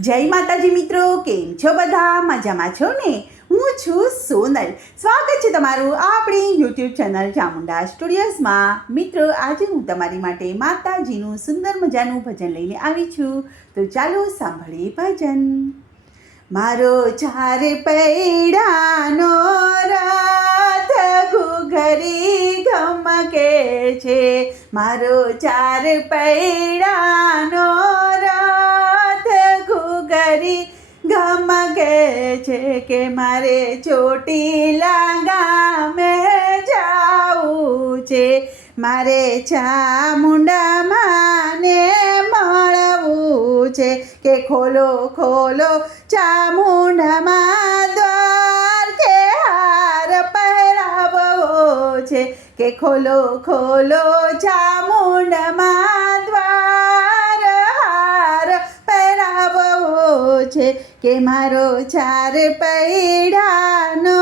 જય માતાજી મિત્રો, કેમ છો બધા? મજામાં છો ને? હું છું સોનલ. સ્વાગત છે તમારું આપણી યુટ્યુબ ચેનલ ચામુંડા સ્ટુડિયોઝમાં. મિત્રો, આજે હું તમારી માટે માતાજીનું સુંદર મજાનું ભજન લઈને આવી છું. તો ચાલો સાંભળીએ ભજન. મારો ચાર પૈડાનો રથ ઘૂઘરી ઘમકે છે. મારો ચાર પૈડાનો ઘમકે છે કે મારે ચોટીલા ગામે જાવું છે. મારે ચામુંડા માને મળવું છે કે ખોલો ખોલો ચામુંડામાં દ્વાર કે હાર પહેરાવવો છે કે ખોલો ખોલો ચામુંડામાં દ્વાર હાર પહેરાવવો છે કે મારો ચાર પૈડાનો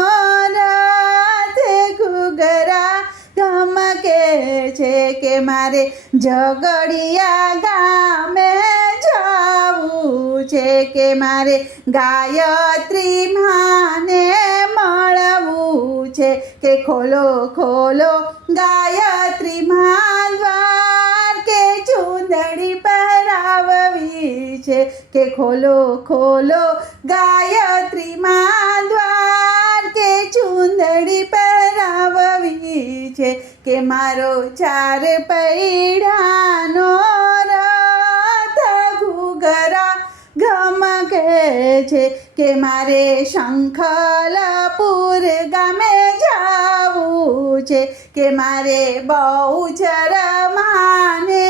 રથ ઘૂઘરા ઘમકે છે કે મારે ઝઘડિયા ગામે જાવું છે કે મારે ગાયત્રી માને મળવું છે કે ખોલો ખોલો ગાયત્રી મા દ્વાર કે ચૂંદડી પહેરાવવી છે કે ખોલો ખોલો ગાયત્રી મા દ્વાર કે ચૂંદડી પહેરાવવી છે કે મારો ચાર પૈડાનો રથ ઘૂઘરા ઘમકે છે કે મારે શંખલપુર ગામે જાવું છે કે મારે બહુચર માને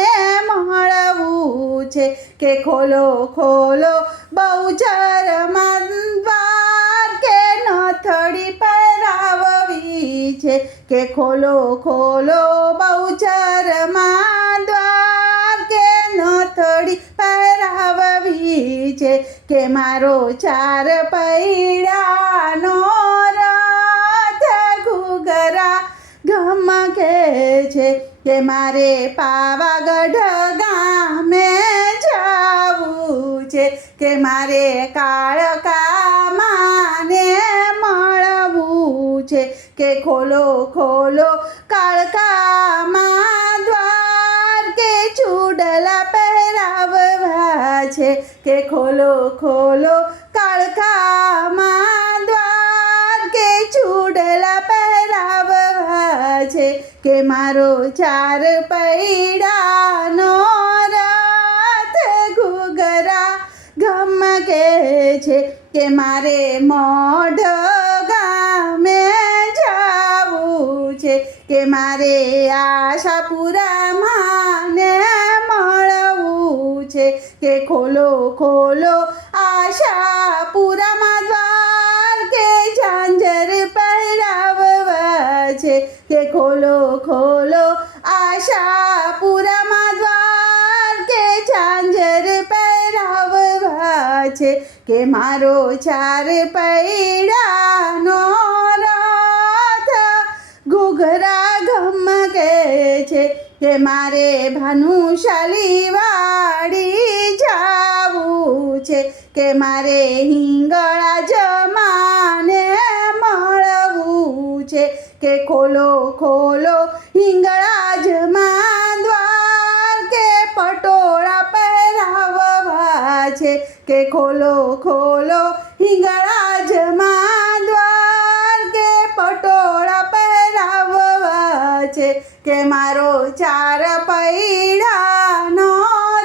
મળવું છે કે ખોલો ખોલો બહુચર માં દ્વાર કે નથડી પહેરાવવી છે કે ખોલો ખોલો બહુચર માં દ્વાર કે નથડી પહેરાવવી છે કે મારો ચાર પૈડાનો રથ ઘૂઘરા ઘમકે છે કે મારે પાવાગઢ ગામે જાવું છે કે મારે કાળકા માને મળવું છે કે ખોલો ખોલો કાળકા મા દ્વાર કે ચૂડલા પહેરાવવા છે કે ખોલો ખોલો કાળકા મા દ્વાર કે ચૂડલા પહેરાવવા છે કે મારો ચાર પૈડાનો રથ ઘૂઘરા ઘમકે છે કે મારે મોઢ ગામે જાવું છે કે મારે આશાપુરા માને મળવું છે કે ખોલો ખોલો આશાપુરામાં દ્વાર કે ઝાંઝર પહેરાવવા છે કે ખોલો ખોલો આશાપુરામાં દ્વાર કે ઝાંઝર પહેરાવવા છે કે મારો ચાર પૈડાનો રથ ઘૂઘરા ઘમકે છે કે મારે ભાનુશાલી વાડી જાવું છે કે મારે હિંગળા જમાને મળવું છે કે ખોલો ખોલો હિંગળા જમા દ્વાર કે પટોળા પહેરાવવા છે કે ખોલો ખોલો હિંગળા જમા દ્વાર કે પટોળા પહેરાવવા છે કે મારો ચાર પૈડાનો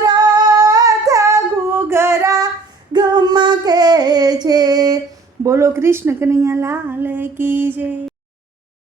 રથ ઘૂઘરા ઘમકે છે. બોલો કૃષ્ણ કનૈયા લાલ કી જય.